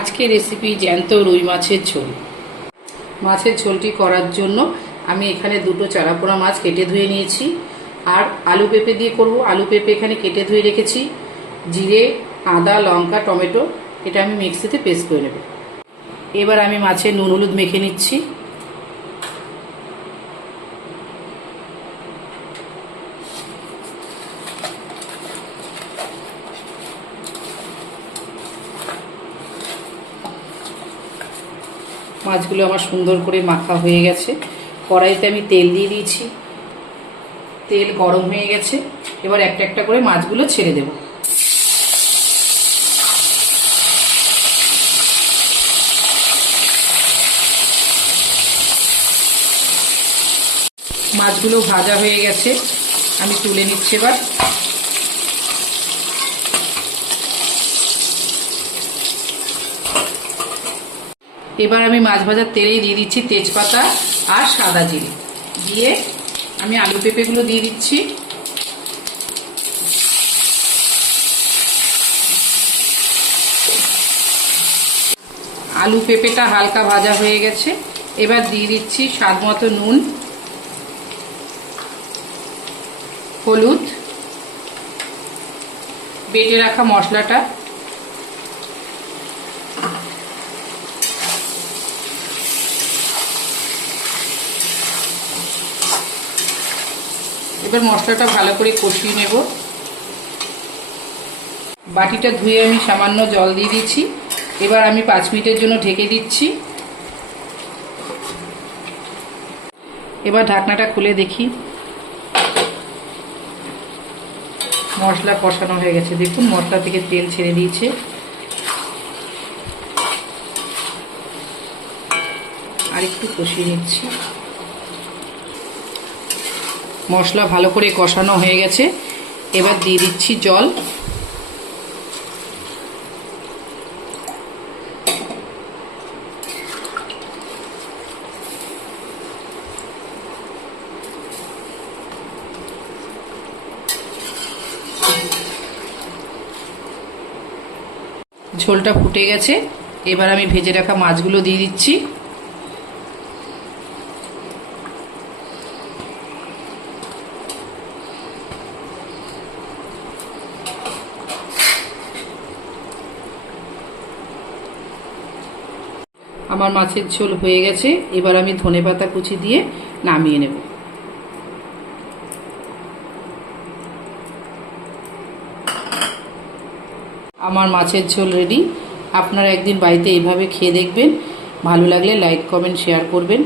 আজকে রেসিপি জ্যান্ত রুই মাছের ঝোল। মাছের ঝোলটি করার জন্য আমি এখানে দুটো চারাপোড়া মাছ কেটে ধুয়ে নিয়েছি। আর আলু পেঁপে দিয়ে করব। আলু পেঁপে এখানে কেটে ধুয়ে রেখেছি। জিরে, আদা, লঙ্কা, টমেটো এটা আমি মিক্সিতে পেস্ট করে নেব। এবার আমি মাছের নুন হলুদ মেখে নিচ্ছি। মাছগুলো আমার সুন্দর করে মাখা হয়ে গেছে। কড়াইতে আমি তেল দিয়ে দিয়েছি। তেল গরম হয়ে গেছে। এবার একটা একটা করে মাছগুলো ছেড়ে দেব। মাছগুলো ভাজা হয়ে গেছে, আমি তুলে নিচ্ছি। এবার আমি মাছ ভাজার তেলেই দিয়ে দিচ্ছি তেজপাতা আর সাদা জিরে। দিয়ে আমি আলু পেঁপেগুলো দিয়ে দিচ্ছি। আলু পেঁপেটা হালকা ভাজা হয়ে গেছে। এবার দিয়ে দিচ্ছি স্বাদ মতো নুন, হলুদ, বেটে রাখা মশলাটা, এবার মশলাটা ভালো করে কষিয়ে নেব। বাটিটা ধুয়ে আমি সামান্য জল দিয়ে দিচ্ছি। এবার আমি 5 মিনিটের জন্য ঢেকে দিচ্ছি। এবার ঢাকনাটা খুলে দেখি। মশলা কষানো হয়ে গেছে, দেখুন মশলা থেকে তেল ছেড়ে দিয়েছে। আর একটু কষিয়ে নিচ্ছি। মশলা ভালো করে কষানো হয়ে গেছে। এবার দিয়ে দিচ্ছি জল। ঝোলটা ফুটে গেছে। এবার আমি ভেজে রাখা মাছগুলো দিয়ে দিচ্ছি। আমার মাছের ঝোল হয়ে গেছে। এবার আমি ধনেপাতা কুচি দিয়ে নামিয়ে নেব। আমার মাছের ঝোল রেডি। আপনারা একদিন বাড়িতে এইভাবে খেয়ে দেখবেন। ভালো লাগলে লাইক, কমেন্ট, শেয়ার করবেন।